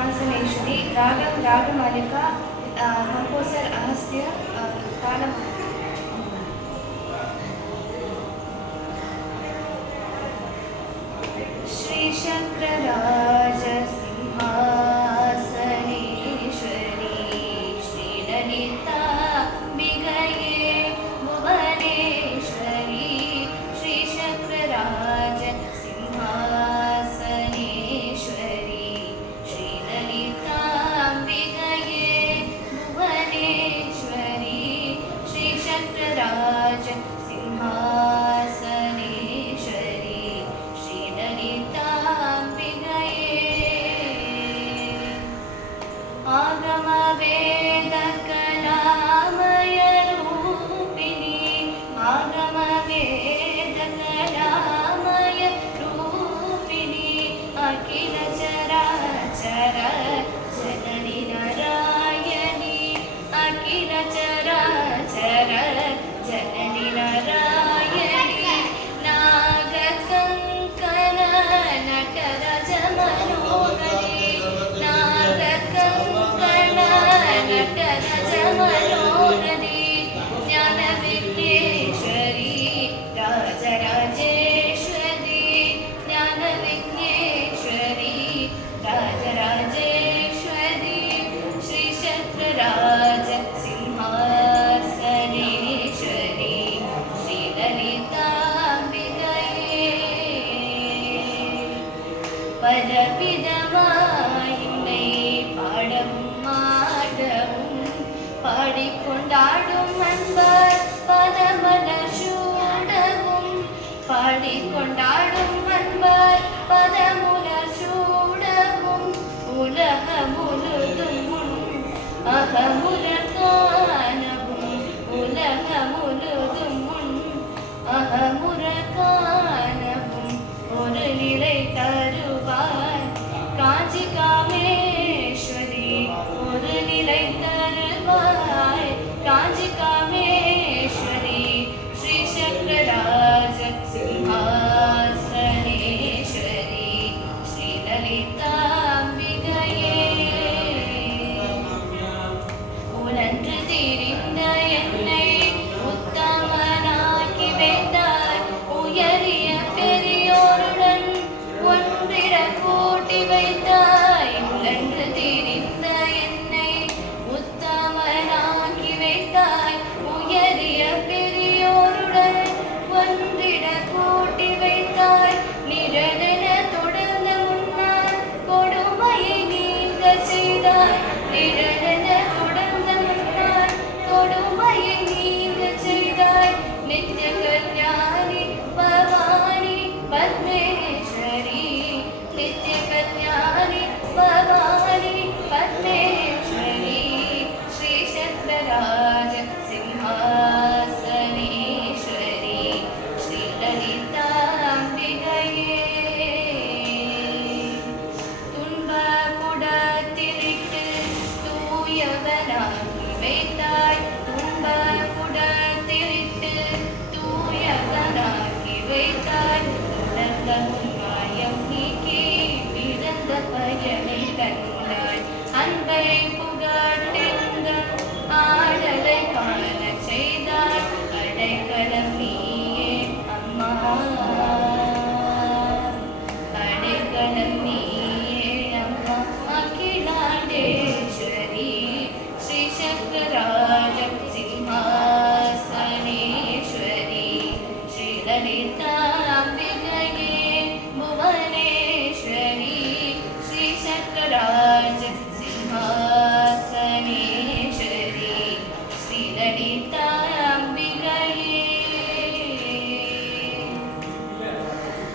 सिंहासनेश्वरी. रागम ragamalika. Composer अहस्त्य. तालम Shri शक्रराज Simhasaneshwari Shri Lalita बिगये Bhuvaneshwari Shri शक्रराज Simhasaneshwari Shri Lalita बिगये Bhuvaneshwari Shri शक्रराज Simhasaneshwari Shri ललिताम्बिकये. आगम वेद कलामय रूपिणी आगम वेद कलामय रूपिणी अखिल चराचर जननी नारायणी अखिल चराचर जननी नारायणी नागकंकण नटराज मनोहरी नागकंकण नटराज मनोहरी ज्ञान विघ्नेश्वरी राजराजेश्वरी ज्ञान विघ्नेश्वरी राजराजेश्वरी श्री शक्रराज सिंहासनेश्वरी श्री ललिताम्बिकये. பலவிதமாயின்மை பாடவும் ஆடவும் பாடிக்கொண்டாடும் அன்பர் பதமலர் சூடவும் பாடிக்கொண்டாடும் அன்பர் பதமுலர் சூடவும் உலக முழுதும் அகமுல காணவும் உலக முழுதும் அகமுற காணவும் ஒரு நிலை தருவாய் காஞ்சி காமேஸ்வரி ஒரு நிலை தருவாய் காஞ்சி காமேஸ்வரி ஸ்ரீ சக்கரராஜ சிம்ஹாசனேஸ்வரி ஸ்ரீ லலிதாம்பிகையே. உனன்று திரிந்த என்னை உத்தமனாக்கி வைத்தாய் உயரிய பெரியோருடன் ஒன்றிட கூட்டி வைத்தாய் உழன்று திரிந்த என்னை உத்தமனாக்கி வைத்தாய் உயரிய பெரியோருடன் ஒன்றிட கூட்டி வைத்தாய் நிழலென தொடர்ந்த முன்னால் கொடுமையை நீங்க செய்தாய் நிழலென தொடர்ந்த முன்னால் கொடுமையை நீங்க செய்தாய் நித்ய கல்யாணி பவானி பத்மேஸ்வரி நித்ய கல்யாணி பவானி பத்மேஸ்வரி ஸ்ரீ சக்கரராஜ சிம்ஹாசனேஸ்வரி ஸ்ரீ லலிதாம்பிகையே. துன்ப குடத்திலிட்டு தூயவனாகி வைத்த